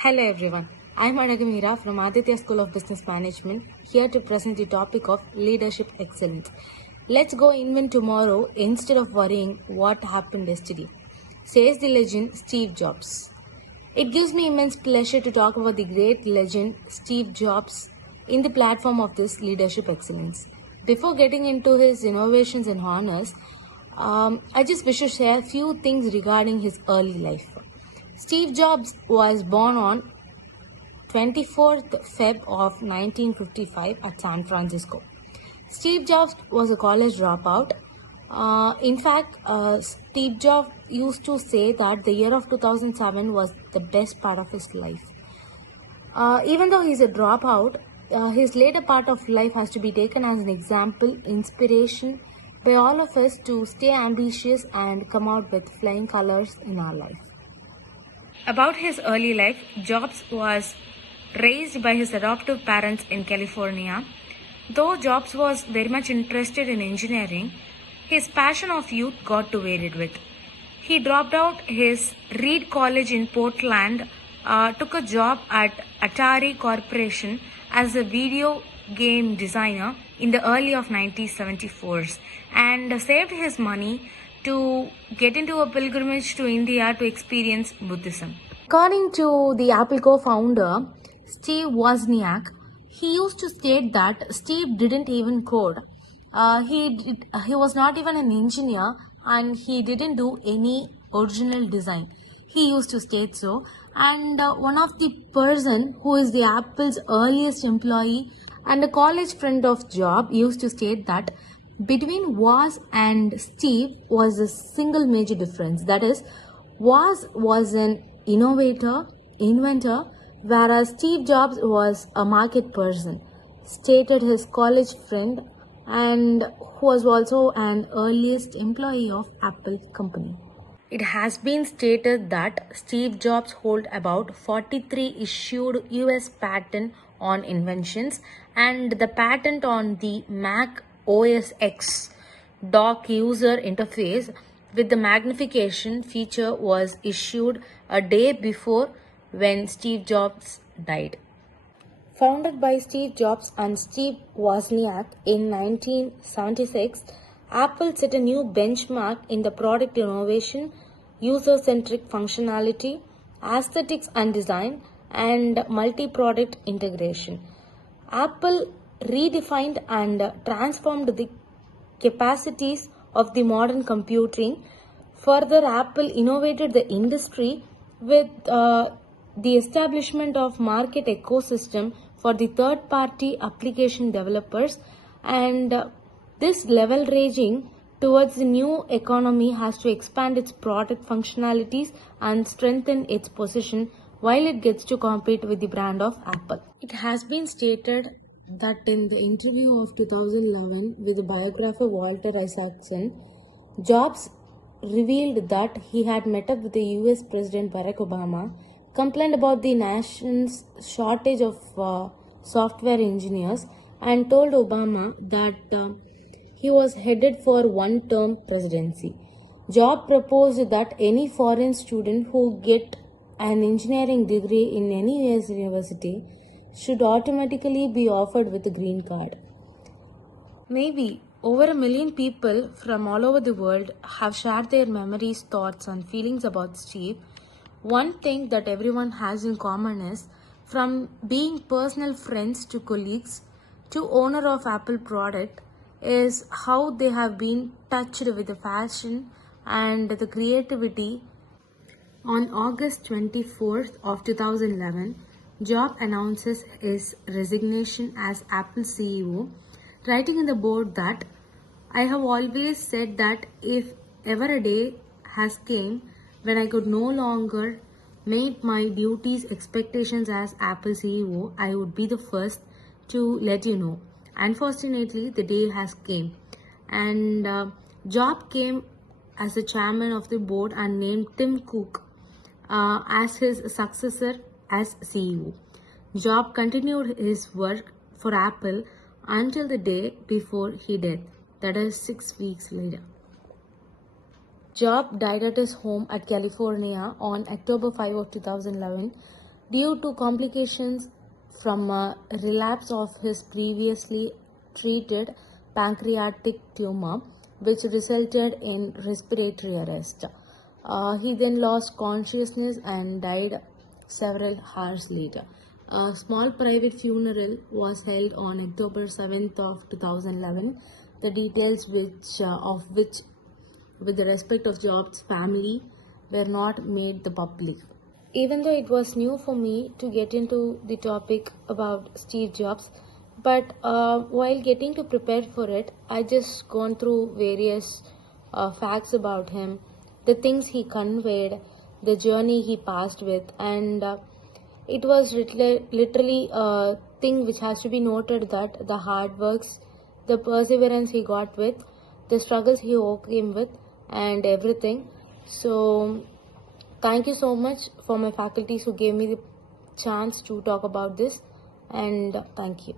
Hello everyone, I'm Alagameera from Adithya School of Business Management, here to present the topic of leadership excellence. Let's go invent tomorrow instead of worrying what happened yesterday, says the legend Steve Jobs. It gives me immense pleasure to talk about the great legend Steve Jobs in the platform of this leadership excellence. Before getting into his innovations and honors, I just wish to share a few things regarding his early life. Steve Jobs was born on 24th Feb of 1955 at San Francisco. Steve Jobs was a college dropout. In fact, Steve Jobs used to say that the year of 2007 was the best part of his life. Even though he's a dropout, his later part of life has to be taken as an example, inspiration by all of us to stay ambitious and come out with flying colors in our life. About his early life, Jobs was raised by his adoptive parents in California. Though Jobs was very much interested in engineering, his passion of youth got to varied with. He dropped out his Reed College in Portland, took a job at Atari Corporation as a video game designer in the early of 1974s and saved his money to get into a pilgrimage to India to experience Buddhism. According to the Apple co-founder, Steve Wozniak, he used to state that Steve didn't even code. He was not even an engineer and he didn't do any original design. He used to state so. And one of the person who is the Apple's earliest employee and a college friend of Job used to state that between Woz and Steve was a single major difference. That is, Woz was an inventor, whereas Steve Jobs was a market person, stated his college friend and who was also an earliest employee of Apple company. It has been stated that Steve Jobs hold about 43 issued US patent on inventions, and the patent on the Mac OS X dock user interface with the magnification feature was issued a day before when Steve Jobs died. Founded by Steve Jobs and Steve Wozniak in 1976, Apple set a new benchmark in the product innovation, user-centric functionality, aesthetics and design, and multi-product integration. Apple redefined and transformed the capacities of the modern computing. Further, Apple innovated the industry with the establishment of market ecosystem for the third-party application developers, and this leveraging towards the new economy has to expand its product functionalities and strengthen its position while it gets to compete with the brand of Apple. It has been stated that in the interview of 2011 with the biographer Walter Isaacson, Jobs revealed that he had met up with the US President Barack Obama, complained about the nation's shortage of software engineers, and told Obama that he was headed for one-term presidency. Jobs proposed that any foreign student who get an engineering degree in any US university should automatically be offered with a green card. Maybe over 1 million people from all over the world have shared their memories, thoughts, and feelings about Steve. One thing that everyone has in common is, from being personal friends to colleagues to owner of Apple product, is how they have been touched with the fashion and the creativity. On August 24th of 2011, Jobs announces his resignation as Apple CEO, writing in the board that I have always said that if ever a day has came when I could no longer meet my duties expectations as Apple CEO, I would be the first to let you know. Unfortunately, the day has came, and Jobs came as the chairman of the board and named Tim Cook as his successor as CEO. Jobs continued his work for Apple until the day before he died, that is 6 weeks later. Jobs died at his home at California on October 5 of 2011 due to complications from a relapse of his previously treated pancreatic tumor, which resulted in respiratory arrest. He then lost consciousness and died several hours later. A small private funeral was held on October 7th of 2011. The details of which, with the respect of Jobs' family, were not made the public. Even though it was new for me to get into the topic about Steve Jobs, but while getting to prepare for it, I just gone through various facts about him, the things he conveyed, the journey he passed with, and it was literally a thing which has to be noted, that the hard works, the perseverance he got with, the struggles he overcame with, and everything. So thank you so much for my faculties who gave me the chance to talk about this, and thank you.